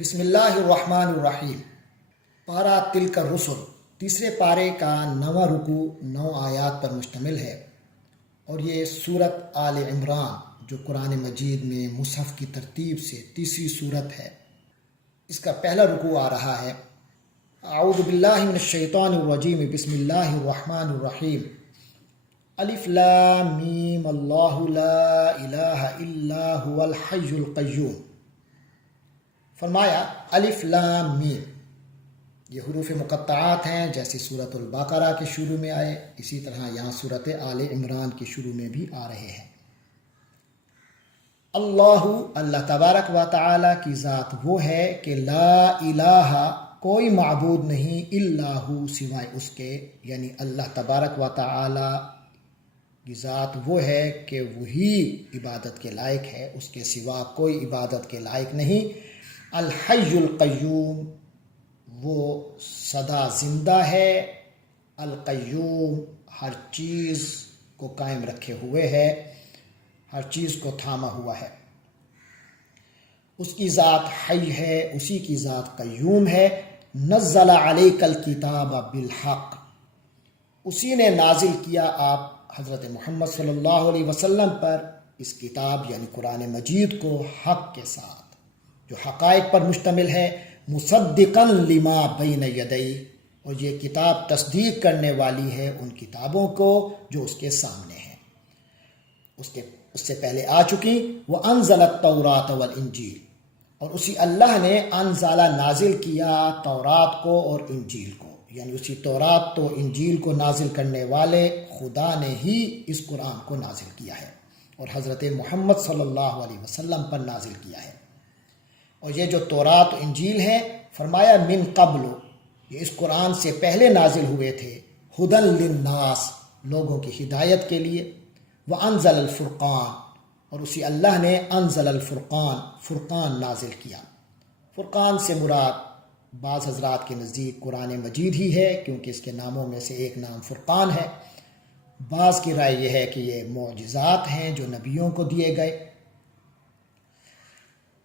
بسم اللہ الرحمن الرحیم۔ پارہ تلک الرسل تیسرے پارے کا 9واں رکوع 9 آیات پر مشتمل ہے، اور یہ سورت آل عمران جو قرآن مجید میں مصحف کی ترتیب سے تیسری سورت ہے، اس کا پہلا رکوع آ رہا ہے۔ اعوذ باللہ من الشیطان الرجیم، بسم اللہ الرحمن الرحیم۔ الف لام میم اللہ لا الہ الا هو الحی القیوم۔ فرمایا الف لام میم، یہ حروف مقطعات ہیں، جیسے سورۃ البقرہ کے شروع میں آئے، اسی طرح یہاں سورۃ آل عمران کے شروع میں بھی آ رہے ہیں۔ اللہ تبارک و تعالی کی ذات وہ ہے کہ لا الہ، کوئی معبود نہیں، الا ہو، سوائے اس کے، یعنی اللہ تبارک و تعالی کی ذات وہ ہے کہ وہی عبادت کے لائق ہے، اس کے سوا کوئی عبادت کے لائق نہیں۔ الحی القیوم، وہ سدا زندہ ہے، القیوم، ہر چیز کو قائم رکھے ہوئے ہے، ہر چیز کو تھاما ہوا ہے۔ اس کی ذات حی ہے، اسی کی ذات قیوم ہے۔ نزل علیک الکتاب بالحق، اسی نے نازل کیا آپ حضرت محمد صلی اللہ علیہ وسلم پر اس کتاب یعنی قرآن مجید کو حق کے ساتھ، جو حقائق پر مشتمل ہے۔ مصدقا لما بین یدی، اور یہ کتاب تصدیق کرنے والی ہے ان کتابوں کو جو اس کے سامنے ہیں، اس سے پہلے آ چکی۔ وانزل التوراۃ والانجیل، اور اسی اللہ نے انزل نازل کیا تورات کو اور انجیل کو، یعنی اسی تورات تو انجیل کو نازل کرنے والے خدا نے ہی اس قرآن کو نازل کیا ہے اور حضرت محمد صلی اللہ علیہ وسلم پر نازل کیا ہے۔ اور یہ جو تورات و انجیل ہیں، فرمایا من قبل، یہ اس قرآن سے پہلے نازل ہوئے تھے، ہدی للناس، لوگوں کی ہدایت کے لیے۔ وانزل الفرقان، اور اسی اللہ نے انزل الفرقان، فرقان نازل کیا۔ فرقان سے مراد بعض حضرات کے نزدیک قرآن مجید ہی ہے، کیونکہ اس کے ناموں میں سے ایک نام فرقان ہے۔ بعض کی رائے یہ ہے کہ یہ معجزات ہیں جو نبیوں کو دیے گئے۔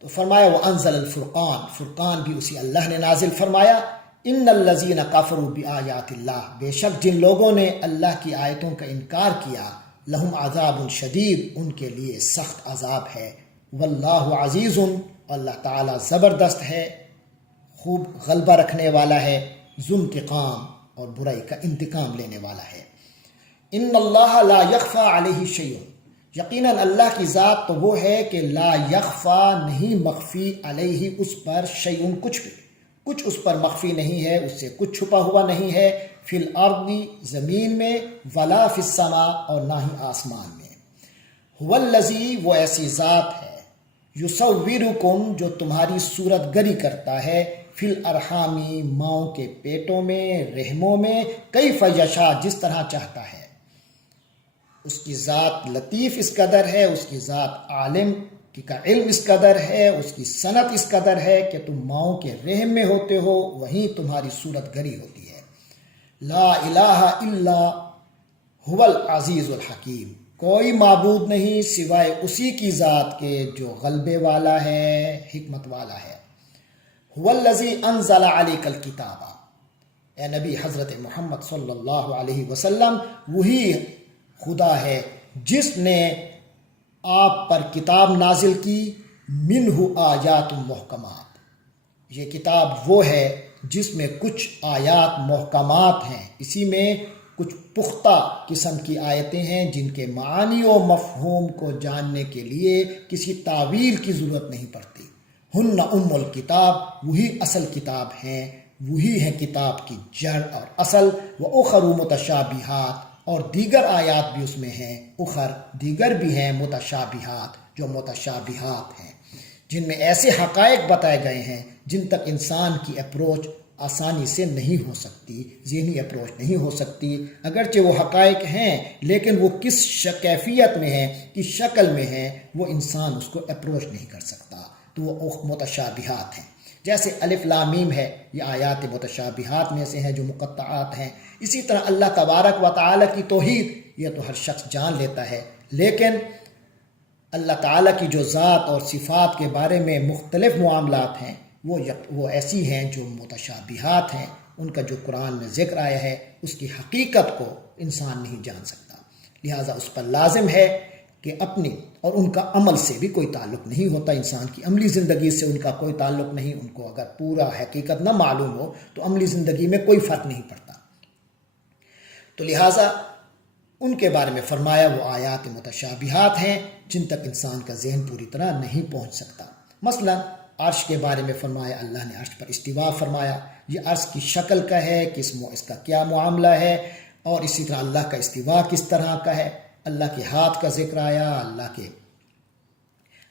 تو فرمایا وانزل الفرقان، فرقان بھی اسی اللہ نے نازل فرمایا۔ ان الذین کفروا بآیات اللہ، بے شک جن لوگوں نے اللہ کی آیتوں کا انکار کیا، لہم عذاب شدید، ان کے لیے سخت عذاب ہے۔ واللہ عزیز، اللہ تعالی زبردست ہے، خوب غلبہ رکھنے والا ہے، ذو انتقام، اور برائی کا انتقام لینے والا ہے۔ ان اللہ لا یخفی علیہ شیء، یقیناً اللہ کی ذات تو وہ ہے کہ لا یخفا، نہیں مخفی، علیہ اس پر، شیء کچھ اس پر مخفی نہیں ہے، اس سے کچھ چھپا ہوا نہیں ہے، فی الارض زمین میں، ولا فی السماء اور نہ ہی آسمان میں۔ هو الذی، وہ ایسی ذات ہے، یصورکم، جو تمہاری صورت گری کرتا ہے، فی الارحام، ماؤں کے پیٹوں میں، رحموں میں، کیف یشاء، جس طرح چاہتا ہے۔ اس کی ذات لطیف اس قدر ہے، اس کی ذات عالم کا علم اس قدر ہے، اس کی صنعت اس قدر ہے کہ تم ماؤں کے رحم میں ہوتے ہو، وہیں تمہاری صورت گری ہوتی ہے۔ لا الہ الا هو العزیز الحکیم، کوئی معبود نہیں سوائے اسی کی ذات کے جو غلبے والا ہے، حکمت والا ہے۔ هو الذی انزل علیک الکتاب، اے نبی حضرت محمد صلی اللہ علیہ وسلم، وہی خدا ہے جس نے آپ پر کتاب نازل کی، منہ آیات محکمات، یہ کتاب وہ ہے جس میں کچھ آیات محکمات ہیں، اسی میں کچھ پختہ قسم کی آیتیں ہیں جن کے معانی و مفہوم کو جاننے کے لیے کسی تعویل کی ضرورت نہیں پڑتی۔ ہن ام الکتاب، وہی اصل کتاب ہیں، وہی ہے کتاب کی جڑ اور اصل۔ وَأُخَرُ مُتَشَابِهَاتٌ، اور دیگر آیات بھی اس میں ہیں، اخر دیگر بھی ہیں، متشابہات، جو متشابہات ہیں، جن میں ایسے حقائق بتائے گئے ہیں جن تک انسان کی اپروچ آسانی سے نہیں ہو سکتی، ذہنی اپروچ نہیں ہو سکتی۔ اگرچہ وہ حقائق ہیں لیکن وہ کس کیفیت میں ہیں، کس شکل میں ہیں، وہ انسان اس کو اپروچ نہیں کر سکتا، تو وہ متشابہات ہیں۔ جیسے الف لام میم ہے، یہ آیات متشابہات میں سے ہیں جو مقطعات ہیں۔ اسی طرح اللہ تبارک و تعالی کی توحید، یہ تو ہر شخص جان لیتا ہے، لیکن اللہ تعالیٰ کی جو ذات اور صفات کے بارے میں مختلف معاملات ہیں، وہ ایسی ہیں جو متشابہات ہیں، ان کا جو قرآن میں ذکر آیا ہے اس کی حقیقت کو انسان نہیں جان سکتا، لہٰذا اس پر لازم ہے کہ اپنی اور ان کا عمل سے بھی کوئی تعلق نہیں ہوتا، انسان کی عملی زندگی سے ان کا کوئی تعلق نہیں، ان کو اگر پورا حقیقت نہ معلوم ہو تو عملی زندگی میں کوئی فرق نہیں پڑتا۔ تو لہٰذا ان کے بارے میں فرمایا وہ آیات متشابہات ہیں جن تک انسان کا ذہن پوری طرح نہیں پہنچ سکتا۔ مثلا عرش کے بارے میں فرمایا، اللہ نے عرش پر استوا فرمایا، یہ عرش کی شکل کا ہے، اس کا کیا معاملہ ہے، اور اسی طرح اللہ کا استوا کس طرح کا ہے، اللہ کے ہاتھ کا ذکر آیا،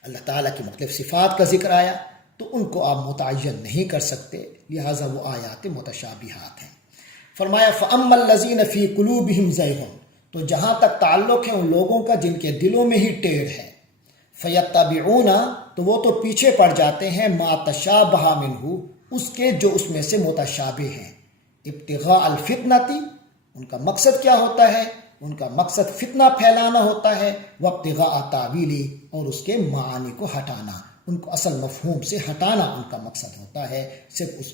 اللہ تعالیٰ کی مختلف صفات کا ذکر آیا، تو ان کو آپ متعین نہیں کر سکتے، لہٰذا وہ آیات متشابہات ہیں۔ فرمایا فَأَمَّا الَّذِينَ فِي قُلُوبِهِمْ زَيْغٌ، تو جہاں تک تعلق ہے ان لوگوں کا جن کے دلوں میں ہی ٹیڑھ ہے، فَيَتَّبِعُونَ، تو وہ تو پیچھے پڑ جاتے ہیں، مَا تَشَابَهَ مِنْهُ، اس کے جو اس میں سے متشابہ ہیں، ابتغاء الفتنتی، ان کا مقصد کیا ہوتا ہے؟ ان کا مقصد فتنہ پھیلانا ہوتا ہے، وابتغاء تاویلی، اور اس کے معانی کو ہٹانا، ان کو اصل مفہوم سے ہٹانا ان کا مقصد ہوتا ہے، صرف اس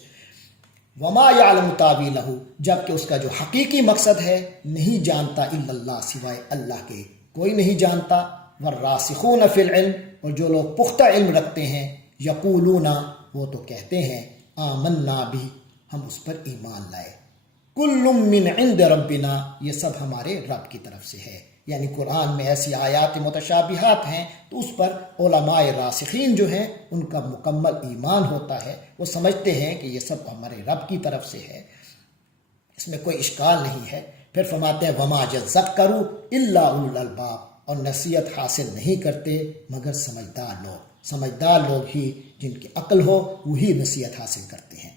وما یعلم تاویلہ، جبکہ اس کا جو حقیقی مقصد ہے نہیں جانتا الا اللہ، سوائے اللہ کے کوئی نہیں جانتا۔ والراسخون فی العلم، اور جو لوگ پختہ علم رکھتے ہیں، یقولون، وہ تو کہتے ہیں، آمنا بھی، ہم اس پر ایمان لائے، کل من عند ربنا، یہ سب ہمارے رب کی طرف سے ہے۔ یعنی قرآن میں ایسی آیات متشابہات ہیں تو اس پر علماء راسخین جو ہیں ان کا مکمل ایمان ہوتا ہے، وہ سمجھتے ہیں کہ یہ سب ہمارے رب کی طرف سے ہے، اس میں کوئی اشکال نہیں ہے۔ پھر فرماتے ہیں وما یذکروا الا اولو الالباب، اور نصیحت حاصل نہیں کرتے مگر سمجھدار لوگ ہی، جن کی عقل ہو وہی نصیحت حاصل کرتے ہیں،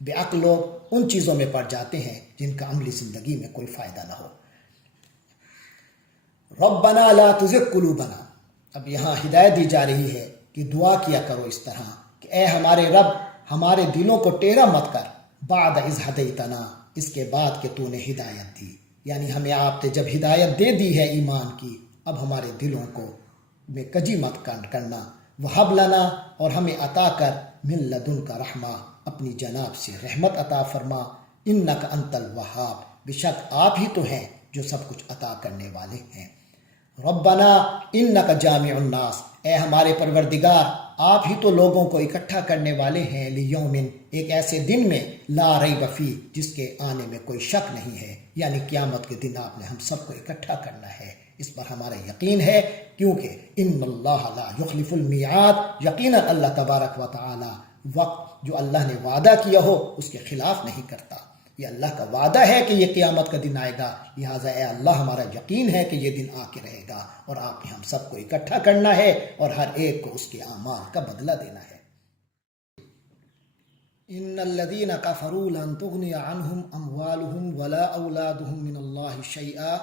بے عقل لوگ ان چیزوں میں پڑ جاتے ہیں جن کا عملی زندگی میں کوئی فائدہ نہ ہو۔ ربنا لا تزغ قلوبنا، اب یہاں ہدایت دی جا رہی ہے کہ دعا کیا کرو اس طرح کہ اے ہمارے رب، ہمارے دلوں کو ٹیڑھا مت کر، بعد اذ ہدیتنا، اس کے بعد کہ تو نے ہدایت دی، یعنی ہمیں آپ نے جب ہدایت دے دی ہے ایمان کی، اب ہمارے دلوں کو میں کجی مت کرنا، وہب لنا، اور ہمیں عطا کر، من لدن کا رحمہ، اپنی جناب سے رحمت عطا فرما، انک انت الوہاب، بے شک آپ ہی تو ہیں جو سب کچھ عطا کرنے والے ہیں۔ ربنا انک جامع الناس، اے ہمارے پروردگار آپ ہی تو لوگوں کو اکٹھا کرنے والے ہیں، لیومن، ایک ایسے دن میں، لا ریب فیہ، جس کے آنے میں کوئی شک نہیں ہے، یعنی قیامت کے دن آپ نے ہم سب کو اکٹھا کرنا ہے، اس پر ہمارا یقین ہے، کیونکہ ان اللہ لا یخلف المیعاد، یقیناً اللہ تبارک و تعالی وقت جو اللہ نے وعدہ کیا ہو اس کے خلاف نہیں کرتا، یہ اللہ کا وعدہ ہے کہ یہ قیامت کا دن آئے گا، لہٰذا اے اللہ ہمارا یقین ہے کہ یہ دن آ کے رہے گا اور آپ نے ہم سب کو اکٹھا کرنا ہے اور ہر ایک کو اس کے اعمال کا بدلہ دینا ہے۔ ان الذین کفروا لن تغنی عنہم اموالہم ولا اولادہم من اللہ شیئا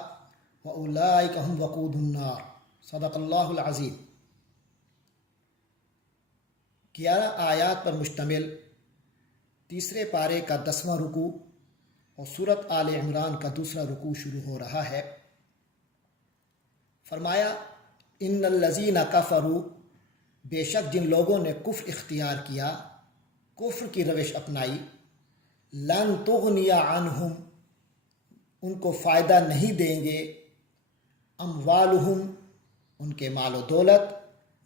واولئک هم وقود النار، صدق اللہ العظیم۔ 11 آیات پر مشتمل تیسرے پارے کا 10واں رکوع اور سورۃ آل عمران کا دوسرا رکوع شروع ہو رہا ہے۔ فرمایا ان الذین کفروا، بے شک جن لوگوں نے کفر اختیار کیا، کفر کی روش اپنائی، لن تغنی عنہم، ان کو فائدہ نہیں دیں گے، اموالہم، ان کے مال و دولت،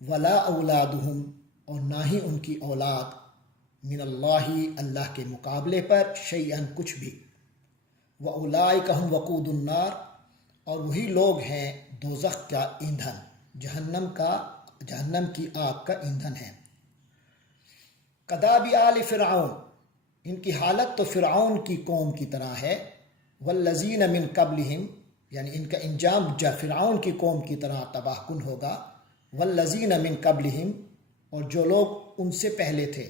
ولا اولادہم، اور نہ ہی ان کی اولاد، من اللہ، اللہ کے مقابلے پر، شیئن، کچھ بھی، واولئک هم وقود النار، اور وہی لوگ ہیں دوزخ کا ایندھن، جہنم کی آگ کا ایندھن ہے۔ کداب آل فرعون، ان کی حالت تو فرعون کی قوم کی طرح ہے، والذین من قبلہم، یعنی ان کا انجام فرعون کی قوم کی طرح تباہ کن ہوگا، والذین من قبلہم، اور جو لوگ ان سے پہلے تھے،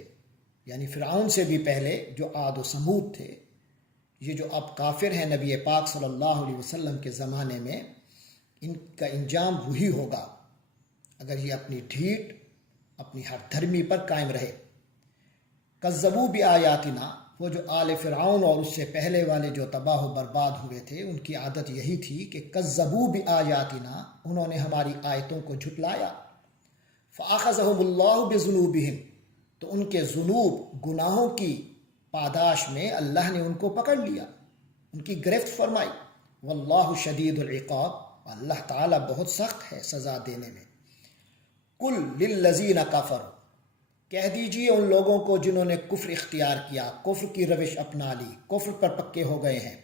یعنی فرعون سے بھی پہلے جو عاد و سمود تھے، یہ جو اب کافر ہیں نبی پاک صلی اللہ علیہ وسلم کے زمانے میں، ان کا انجام وہی ہوگا اگر یہ اپنی ڈھیٹ، اپنی ہر دھرمی پر قائم رہے۔ کذبوا بآیاتنا، وہ جو آل فرعون اور اس سے پہلے والے جو تباہ و برباد ہوئے تھے، ان کی عادت یہی تھی کہ کذبوا بآیاتنا، انہوں نے ہماری آیتوں کو جھٹلایا، فأخذہم اللہ بذنوبہم، تو ان کے ذنوب گناہوں کی پاداش میں اللہ نے ان کو پکڑ لیا، ان کی گرفت فرمائی۔ واللہ شدید العقاب، اللہ تعالیٰ بہت سخت ہے سزا دینے میں۔ کل للذین کفروا، کہہ دیجئے ان لوگوں کو جنہوں نے کفر اختیار کیا، کفر کی روش اپنا لی، کفر پر پکے ہو گئے ہیں،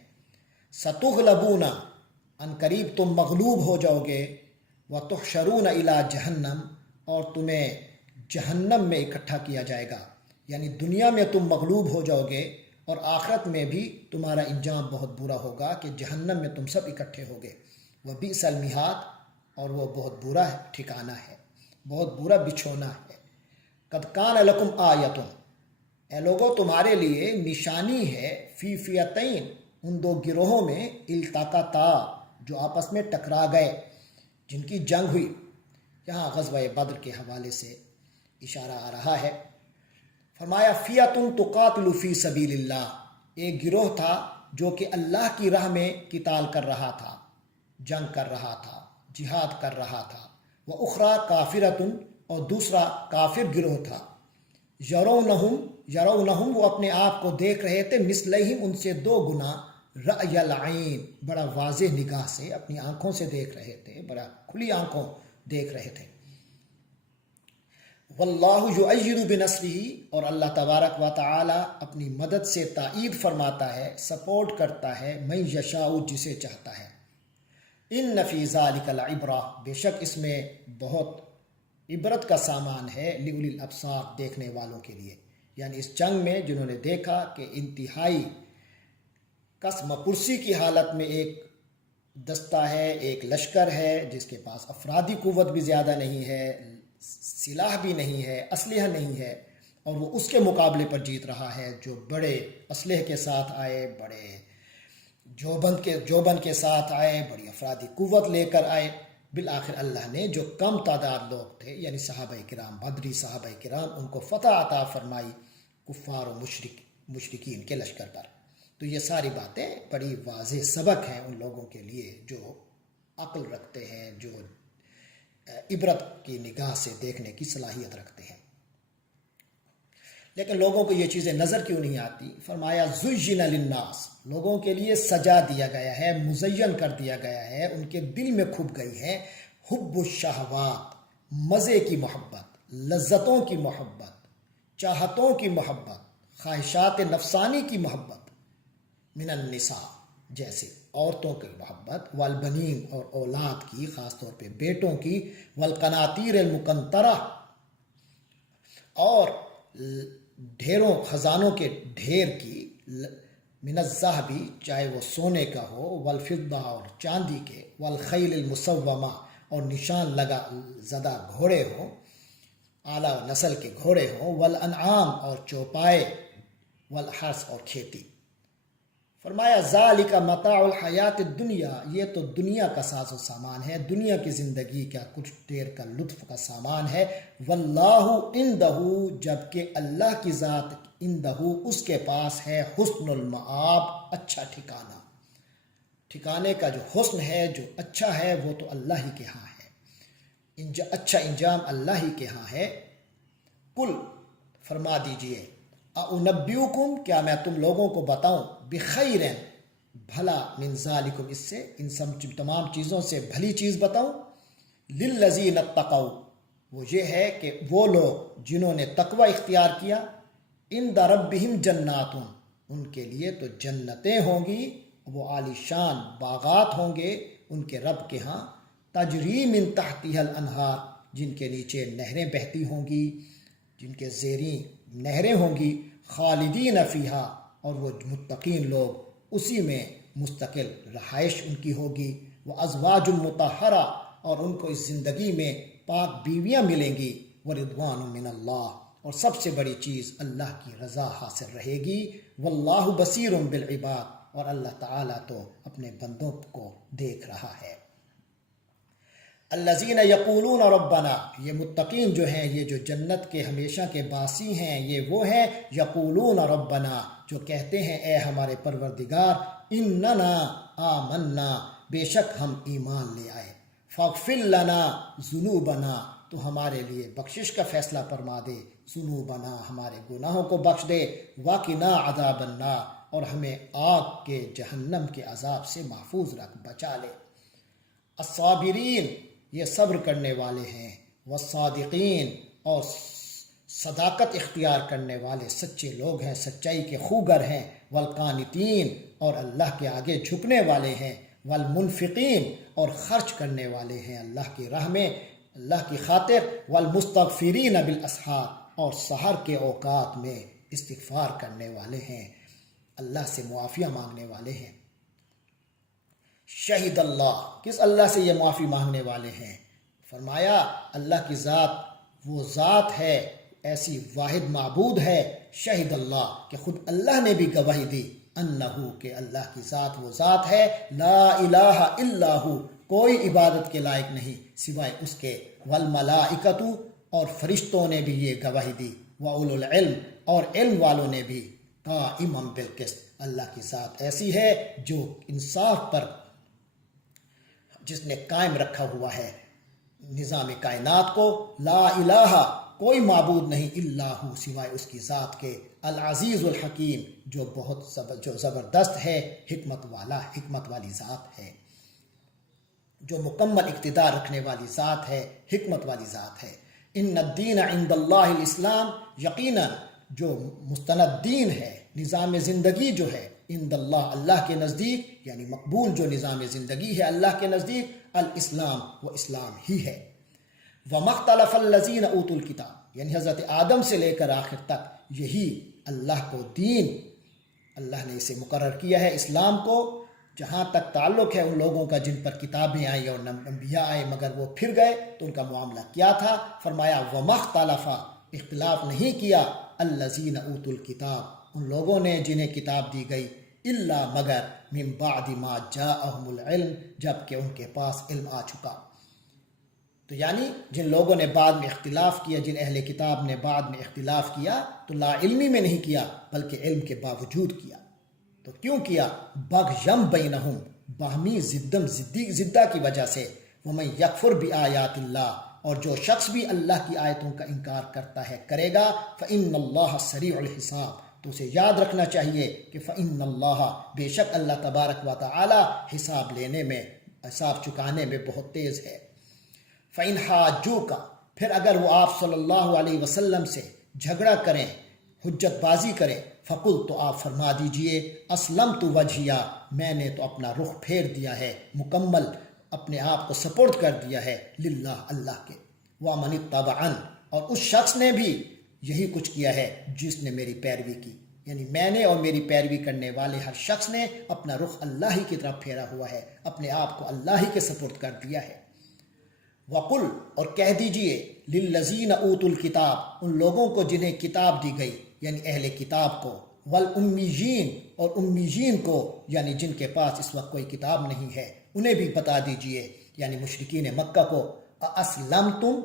ستغلبون، ان قریب تم مغلوب ہو جاؤ گے، وتحشرون الی جہنم، اور تمہیں جہنم میں اکٹھا کیا جائے گا، یعنی دنیا میں تم مغلوب ہو جاؤ گے اور آخرت میں بھی تمہارا انجام بہت برا ہوگا کہ جہنم میں تم سب اکٹھے ہوگے۔ وبئس المہاد، اور وہ بہت برا ٹھکانہ ہے، بہت برا بچھونا ہے۔ قد کان لکم آیۃ، اے لوگوں تمہارے لیے نشانی ہے، فی فئتین، ان دو گروہوں میں، التقطا، جو آپس میں ٹکرا گئے، جن کی جنگ ہوئی۔ یہاں غزوہ بدر کے حوالے سے اشارہ آ رہا ہے۔ فرمایا فئۃ تقاتل فی سبیل اللہ، ایک گروہ تھا جو کہ اللہ کی راہ میں قتال کر رہا تھا، جنگ کر رہا تھا، جہاد کر رہا تھا۔ وَأُخْرَى کافرۃ، اور دوسرا کافر گروہ تھا۔ یرونہم، وہ اپنے آپ کو دیکھ رہے تھے، مثلہم، ان سے دو گنا، رأی العین، بڑا واضح نگاہ سے اپنی آنکھوں سے دیکھ رہے تھے، بڑا کھلی آنکھوں دیکھ رہے تھے۔ واللہ یؤید بنصرہ، اور اللہ تبارک و تعالی اپنی مدد سے تائید فرماتا ہے، سپورٹ کرتا ہے، من یشاء، جسے چاہتا ہے۔ ان فی ذلک لعبرہ، بے شک اس میں بہت عبرت کا سامان ہے، لأولی الابصار، دیکھنے والوں کے لیے، یعنی اس جنگ میں جنہوں نے دیکھا کہ انتہائی قسم پرسی کی حالت میں ایک دستہ ہے، ایک لشکر ہے جس کے پاس افرادی قوت بھی زیادہ نہیں ہے، سلاح بھی نہیں ہے، اسلحہ نہیں ہے، اور وہ اس کے مقابلے پر جیت رہا ہے جو بڑے اسلحے کے ساتھ آئے، بڑے جوبن کے ساتھ آئے، بڑی افرادی قوت لے کر آئے۔ بالآخر اللہ نے جو کم تعداد لوگ تھے، یعنی صحابہ کرام، بدری صحابہ کرام، ان کو فتح عطا فرمائی کفار و مشرکین کے لشکر پر۔ تو یہ ساری باتیں بڑی واضح سبق ہیں ان لوگوں کے لیے جو عقل رکھتے ہیں، جو عبرت کی نگاہ سے دیکھنے کی صلاحیت رکھتے ہیں۔ لیکن لوگوں کو یہ چیزیں نظر کیوں نہیں آتی؟ فرمایا زُيِّنَ للناس، لوگوں کے لیے سجا دیا گیا ہے، مزین کر دیا گیا ہے، ان کے دل میں کھپ گئی ہے حب الشہوات، مزے کی محبت، لذتوں کی محبت، چاہتوں کی محبت، خواہشات نفسانی کی محبت، من النساء، جیسے عورتوں کی محبت، والبنین، اور اولاد کی، خاص طور پہ بیٹوں کی، والقناطیر المقنطرہ، اور ڈھیروں خزانوں کے ڈھیر کی، من الذہب، چاہے وہ سونے کا ہو، والفضہ، اور چاندی کے، والخیل المسومہ، اور نشان لگا زدہ گھوڑے ہوں، اعلیٰ نسل کے گھوڑے ہوں، والانعام، اور چوپائے، والحرث، اور کھیتی۔ فرمایا ذالک متاع الحیات الدنیا، یہ تو دنیا کا ساز و سامان ہے، دنیا کی زندگی کا کچھ دیر کا لطف کا سامان ہے۔ واللہ عندہ، جبکہ اللہ کی ذات عندہ، اس کے پاس ہے، حسن المآب، اچھا ٹھکانہ، ٹھکانے کا جو حسن ہے، جو اچھا ہے، وہ تو اللہ ہی کے ہاں ہے، اچھا انجام اللہ ہی کے ہاں ہے۔ کل، فرما دیجئے، اُنبئکم، کیا میں تم لوگوں کو بتاؤں، بخیر، بھلا، من ذالکم، اس سے، ان سب تمام چیزوں سے بھلی چیز بتاؤں، للذین اتقوا، وہ یہ ہے کہ وہ لوگ جنہوں نے تقوی اختیار کیا، عند ربہم جنات، ان کے لیے تو جنتیں ہوں گی، وہ عالی شان باغات ہوں گے ان کے رب کے ہاں، تجری من تحتها الانہار، جن کے نیچے نہریں بہتی ہوں گی، جن کے زیریں نہریں ہوں گی، خالدین فیہا، اور وہ متقین لوگ اسی میں مستقل رہائش ان کی ہوگی، وازواج مطہرہ، اور ان کو اس زندگی میں پاک بیویاں ملیں گی، ورضوان من اللہ، اور سب سے بڑی چیز اللہ کی رضا حاصل رہے گی، واللہ بصیر بالعباد، اور اللہ تعالیٰ تو اپنے بندوں کو دیکھ رہا ہے۔ الذین یقولون ربنا، یہ متقین جو ہیں، یہ جو جنت کے ہمیشہ کے باسی ہیں، یہ وہ ہیں یقولون ربنا، جو کہتے ہیں اے ہمارے پروردگار، اننا آمنا، بے شک ہم ایمان لے آئے، فاغفر لنا ذنوبنا، تو ہمارے لیے بخشش کا فیصلہ فرما دے، ذنوبنا ہمارے گناہوں کو بخش دے، وقنا عذاب النار اور ہمیں آگ کے جہنم کے عذاب سے محفوظ رکھ، بچا لے۔ الصابرین یہ صبر کرنے والے ہیں، والصادقین اور صداقت اختیار کرنے والے سچے لوگ ہیں، سچائی کے خوگر ہیں، والقانتین اور اللہ کے آگے جھکنے والے ہیں، والمنفقین اور خرچ کرنے والے ہیں اللہ کی راہ میں، اللہ کی خاطر، والمستغفرین بالاسحار اور سحر کے اوقات میں استغفار کرنے والے ہیں، اللہ سے معافیہ مانگنے والے ہیں۔ شہید اللہ، کس اللہ سے یہ معافی مانگنے والے ہیں؟ فرمایا اللہ کی ذات وہ ذات ہے، ایسی واحد معبود ہے، شہید اللہ کہ خود اللہ نے بھی گواہی دی، انہو کہ اللہ کی ذات وہ ذات ہے، لا الہ الا ہو کوئی عبادت کے لائق نہیں سوائے اس کے، والملائکۃ اور فرشتوں نے بھی یہ گواہی دی، واولو العلم اور علم والوں نے بھی، قائما بالقسط اللہ کی ذات ایسی ہے جو انصاف پر جس نے قائم رکھا ہوا ہے نظام کائنات کو، لا الہ کوئی معبود نہیں الا ہو سوائے اس کی ذات کے، العزیز الحکیم جو زبردست ہے، حکمت والی ذات ہے، جو مکمل اقتدار رکھنے والی ذات ہے، حکمت والی ذات ہے۔ ان الدین عند اللہ الاسلام، یقیناً جو مستند دین ہے، نظام زندگی جو ہے، عند اللہ اللہ کے نزدیک یعنی مقبول جو نظام زندگی ہے اللہ کے نزدیک، الاسلام وہ اسلام ہی ہے۔ وَمَا اخْتَلَفَ الَّذِينَ أُوتُوا الْكِتَابَ یعنی حضرت آدم سے لے کر آخر تک یہی اللہ کو دین، اللہ نے اسے مقرر کیا ہے اسلام کو، جہاں تک تعلق ہے ان لوگوں کا جن پر کتابیں آئیں اور انبیاء آئے مگر وہ پھر گئے تو ان کا معاملہ کیا تھا؟ فرمایا وَمَا اخْتَلَفَ اختلاف نہیں کیا الَّذِينَ أُوتُوا الْكِتَابَ ان لوگوں نے جنہیں کتاب دی گئی، الا مگر من بعد ما جاءہم العلم جب کہ ان کے پاس علم آ چکا۔ تو یعنی جن لوگوں نے بعد میں اختلاف کیا، جن اہل کتاب نے بعد میں اختلاف کیا تو لا علمی میں نہیں کیا بلکہ علم کے باوجود کیا۔ تو کیوں کیا؟ بغیم بینہم باہمی زدہ کی وجہ سے، ومن یکفر بآیات اللہ اور جو شخص بھی اللہ کی آیتوں کا انکار کرتا ہے کرے گا، فإن اللہ سریع الحساب تو اسے یاد رکھنا چاہیے کہ فإن اللہ بے شک اللہ تبارک و تعالی حساب لینے میں، حساب چکانے میں بہت تیز ہے۔ فإن حاجوک پھر اگر وہ آپ صلی اللہ علیہ وسلم سے جھگڑا کریں، حجت بازی کریں، فقل تو آپ فرما دیجئے اسلمت وجہیہ میں نے تو اپنا رخ پھیر دیا ہے، مکمل اپنے آپ کو سپورٹ کر دیا ہے للہ اللہ کے، ومن اتبعن اور اس شخص نے بھی یہی کچھ کیا ہے جس نے میری پیروی کی، یعنی میں نے اور میری پیروی کرنے والے ہر شخص نے اپنا رخ اللہ ہی کی طرف پھیرا ہوا ہے، اپنے آپ کو اللہ ہی کے سپورٹ کر دیا ہے۔ وقل اور کہہ دیجئے للذین اوتوا الکتاب ان لوگوں کو جنہیں کتاب دی گئی یعنی اہل کتاب کو، والامیین اور امیین کو یعنی جن کے پاس اس وقت کوئی کتاب نہیں ہے انہیں بھی بتا دیجئے یعنی مشرکین مکہ کو، اسلمتم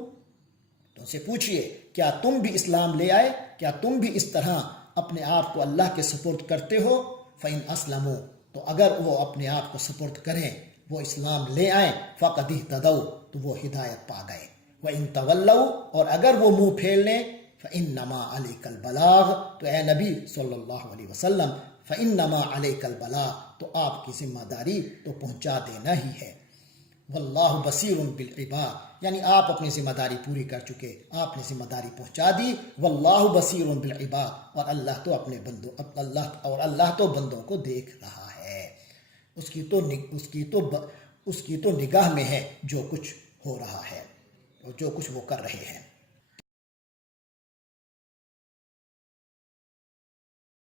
تو ان سے پوچھئے کیا تم بھی اسلام لے آئے، کیا تم بھی اس طرح اپنے آپ کو اللہ کے سپورٹ کرتے ہو؟ فإن اسلموا تو اگر وہ اپنے آپ کو سپورٹ کریں، وہ اسلام لے آئیں، فقد اہتدوا تو وہ ہدایت پا گئے، وإن تولوا اور اگر وہ منہ پھیر لیں، فإنما علیک البلاغ تو اے نبی صلی اللہ علیہ وسلم، فإنما علیک البلاغ تو آپ کی ذمہ داری تو پہنچا دینا ہی ہے، واللہ بصیر بالعباد یعنی آپ اپنی ذمہ داری پوری کر چکے، آپ نے ذمہ داری پہنچا دی، واللہ بصیر بالعباد اور اللہ تو بندوں کو دیکھ رہا ہے، اس کی تو نگاہ میں ہے جو کچھ ہو رہا ہے اور جو کچھ وہ کر رہے ہیں۔